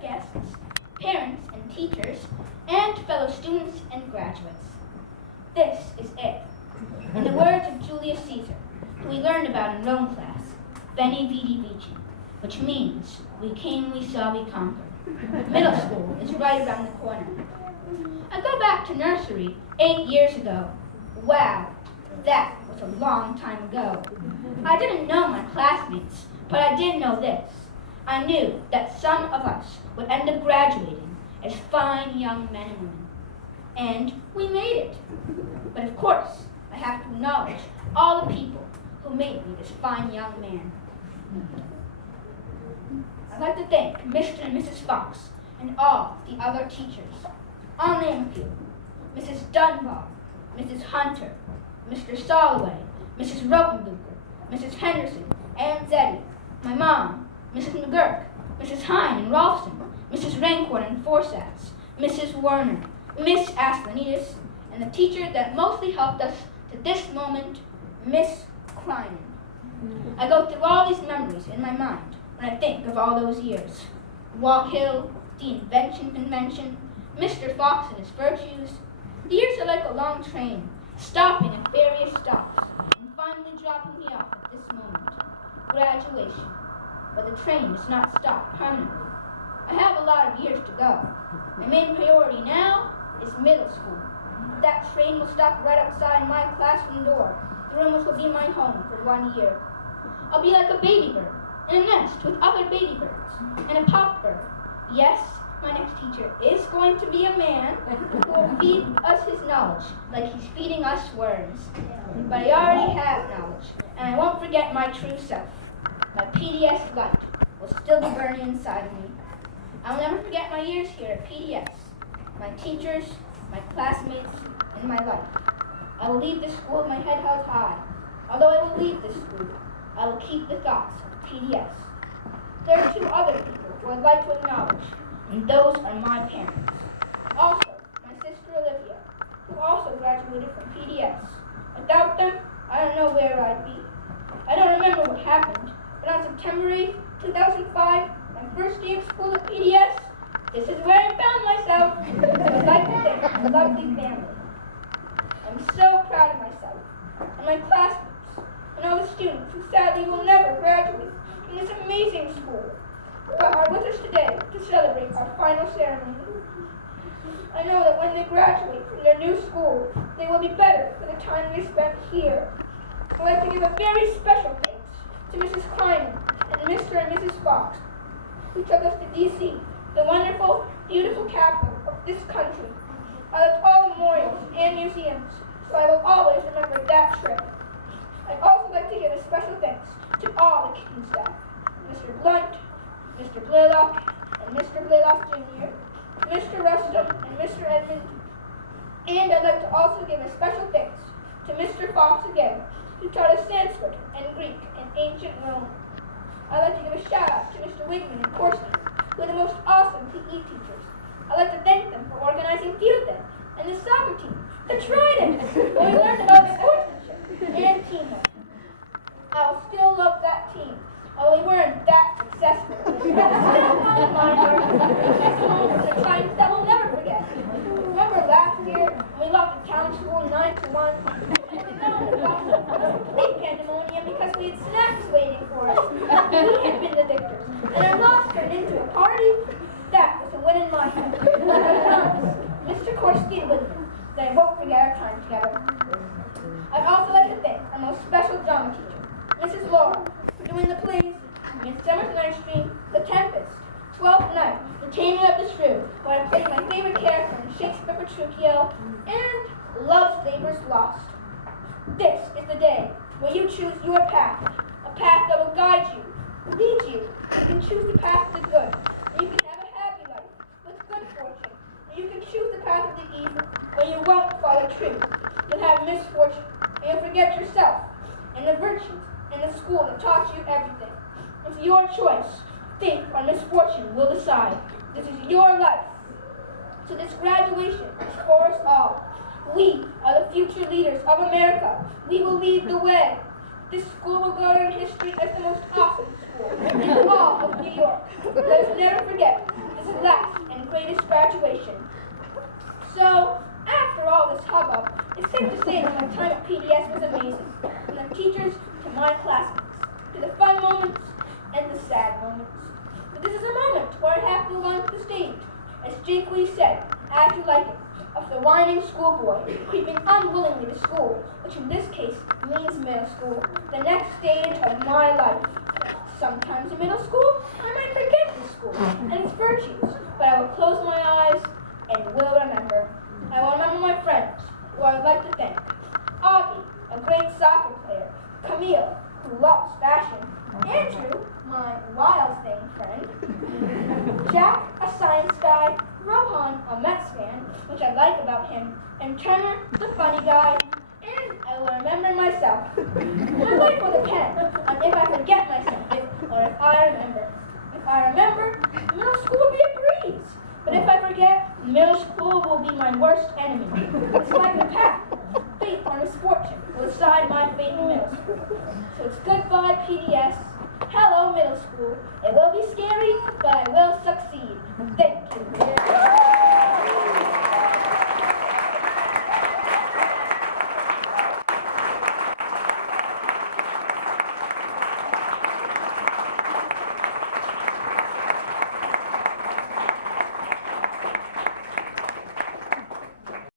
honored guests, parents and teachers, and fellow students and graduates. This is it. In the words of Julius Caesar, who we learned about in Rome class, Veni Vidi Vici, which means we came, we saw, we conquered. Middle school is right around the corner. I go back to nursery 8 years ago. Wow, that was a long time ago. I didn't know my classmates, but I did know this. I knew that some of us would end up graduating as fine young men and women. And we made it. But of course, I have to acknowledge all the people who made me this fine young man. I'd like to thank Mr. and Mrs. Fox and all the other teachers. I'll name a few. Mrs. Dunbar, Mrs. Hunter, Mr. Soloway, Mrs. Rotenbucher, Mrs. Henderson, Aunt Zeddy, my mom, Mrs. McGurk, Mrs. Hine and Rolfson, Mrs. Rancourt and Forsatz, Mrs. Werner, Miss Aslanidis, and the teacher that mostly helped us to this moment, Miss Kleinen. I go through all these memories in my mind when I think of all those years. Walk Hill, the Invention Convention, Mr. Fox and his virtues. The years are like a long train, stopping at various stops, and finally dropping me off at this moment, graduation. But the train does not stop permanently. I have a lot of years to go. My main priority now is middle school. That train will stop right outside my classroom door, the room which will be my home for 1 year. I'll be like a baby bird in a nest with other baby birds and a pop bird. Yes, my next teacher is going to be a man who will feed us his knowledge like he's feeding us worms. But I already have knowledge, and I won't forget my true self. My PDS light will still be burning inside of me. I will never forget my years here at PDS, my teachers, my classmates, and my life. I will leave this school with my head held high. Although I will leave this school, I will keep the thoughts of PDS. There are 2 other people who I'd like to acknowledge, and those are my parents. Also, my sister Olivia, who also graduated from PDS. Without them, I don't know where I'd be. I don't remember what happened, but on September 8th, 2005, my first day of school at PDS, this is where I found myself. So I'd like to thank my lovely family. I'm so proud of myself and my classmates and all the students who sadly will never graduate from this amazing school, but are with us today to celebrate our final ceremony. I know that when they graduate from their new school, they will be better for the time they spent here. I'd like to give a very special thanks to Mrs. Kleinen and Mr. and Mrs. Fox, who took us to D.C., the wonderful, beautiful capital of this country. I left all memorials and museums, so I will always remember that trip. I'd also like to give a special thanks to all the kitchen staff, Mr. Blunt, Mr. Blaylock, and Mr. Blaylock Jr., Mr. Rustum, and Mr. Edmund. And I'd like to also give a special thanks to Mr. Fox again, who taught us Sanskrit and Greek and ancient Rome. I'd like to give a shout out to Mr. Wigman and Corson, who are the most awesome PE teachers. I'd like to thank them for organizing field day and the soccer team, the Trident, where we learned about sportsmanship and teamwork. I'll still love that team, although we weren't that successful. But it's still one of my moments of times that we'll never forget. Remember last year when we lost the town school 9-1? And we fell in the box of complete pandemonium because we had snacks waiting for us. We had been the victors, and our loss turned into a party. That was a win in my head. I promise, Mr. Korsky and Whitman, that I won't forget our time together. I'd also like to thank our most special drama teacher, Mrs. Laura, for doing the plays Midsummer's Night's Dream, The Tempest, 12th Night, The Taming of the Shrew, where I played my favorite character in Shakespeare Petruchio, and Love's Labor's Lost. This is the day where you choose your path, a path that will guide you, lead you. You can choose the path of the good, and you can have a happy life with good fortune. And you can choose the path of the evil, where you won't follow truth. You'll have misfortune, and you'll forget yourself, and the virtues, and the school that taught you everything. It's your choice. Fate or misfortune will decide. This is your life. So this graduation is for us all. We are the future leaders of America. We will lead the way. This school will go down in history as the most awesome school in all of New York. Let us never forget, this last and greatest graduation. So, after all this hubbub, it's safe to say that my time at PDS was amazing, from the teachers to my classmates, to the fun moments and the sad moments. But this is a moment where I have to go on the stage, as Jake Lee said, as you like it, of the whining schoolboy creeping unwillingly to school, which in this case means middle school, the next stage of my life. Sometimes in middle school, I might forget this school and its virtues, but I will close my eyes and will remember. I will remember my friends, who I would like to thank. Augie, a great soccer player. Camille, who loves fashion. Andrew, my wild thing friend. Jack, a science guy. Rohan, a Mets fan, which I like about him. And Turner, the funny guy. And I will remember myself. My life will depend on if I forget myself or if I remember. If I remember, middle school will be a breeze. But if I forget, middle school will be my worst enemy. It's like the path. Fate or misfortune will decide my fate in middle school. So it's goodbye, PDS. Hello, middle school. It will be scary, but I will succeed. Thank you.